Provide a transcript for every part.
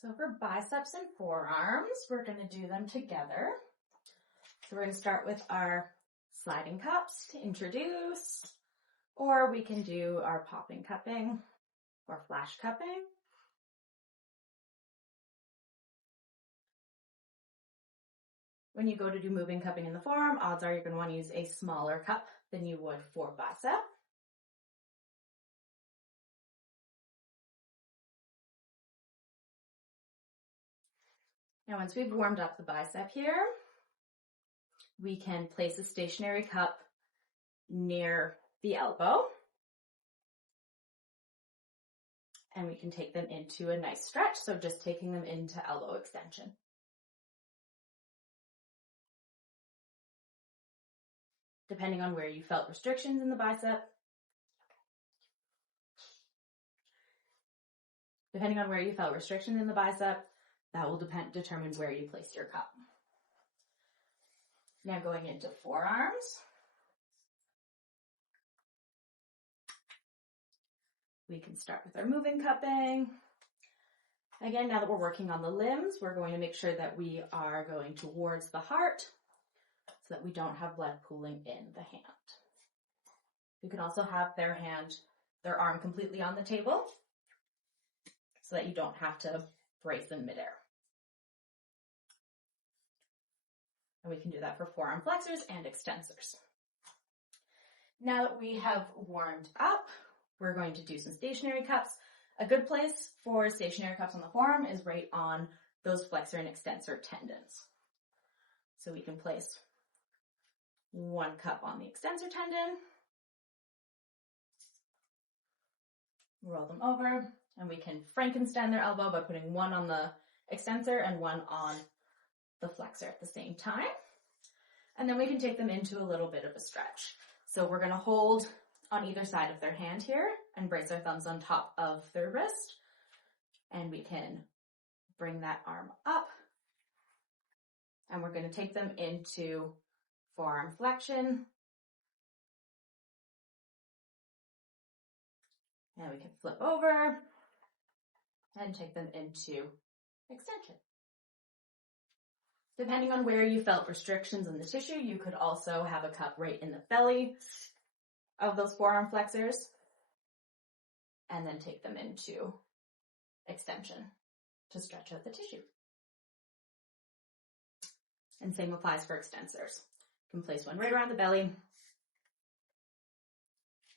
So for biceps and forearms, we're going to do them together. So we're going to start with our sliding cups to introduce, or we can do our popping cupping or flash cupping. When you go to do moving cupping in the forearm, odds are you're going to want to use a smaller cup than you would for bicep. Now, once we've warmed up the bicep here, we can place a stationary cup near the elbow, and we can take them into a nice stretch. So just taking them into elbow extension. Depending on where you felt restrictions in the bicep, that will determine where you place your cup. Now going into forearms. We can start with our moving cupping. Again, now that we're working on the limbs, we're going to make sure that we are going towards the heart so that we don't have blood pooling in the hand. You can also have their arm completely on the table so that you don't have to brace in midair. And we can do that for forearm flexors and extensors. Now that we have warmed up, we're going to do some stationary cups. A good place for stationary cups on the forearm is right on those flexor and extensor tendons. So we can place one cup on the extensor tendon, roll them over, and we can Frankenstein their elbow by putting one on the extensor and one on the flexor at the same time. And then we can take them into a little bit of a stretch. So we're going to hold on either side of their hand here and brace our thumbs on top of their wrist. And we can bring that arm up. And we're going to take them into forearm flexion. And we can flip over and take them into extension. Depending on where you felt restrictions in the tissue, you could also have a cup right in the belly of those forearm flexors and then take them into extension to stretch out the tissue. And same applies for extensors. You can place one right around the belly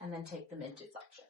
and then take them into flexion.